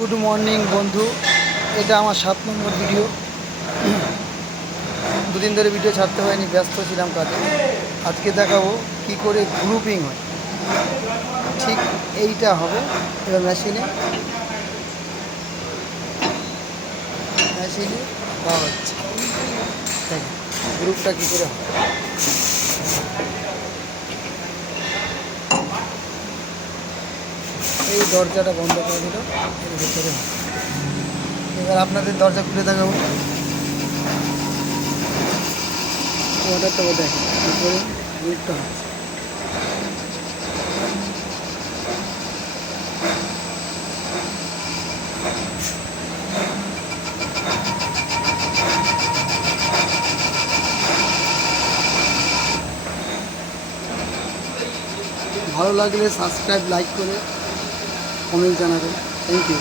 Good morning বন্ধু, এটা আমার 7 নম্বর ভিডিও। দুদিন ধরে ভিডিও ছাড়তে হয়নি, ব্যস্ত ছিলাম কাজে। আজকে দেখাবো কি করে গ্রুপিং হয়। ঠিক এইটা হবে। এবার মেশিনে দেওয়া হচ্ছে, গ্রুপটা কী করে হয়। এই দরজাটা বন্ধ করে দিল, এর ভেতরে হয়। এবার আপনাদের দরজা খুলে দেখাবো। অর্ডারটা দেখ কী করে গ্রুপটা হচ্ছে। ভালো লাগলে সাবস্ক্রাইব, লাইক করে কমেন্ট জানাবেন। Thank you.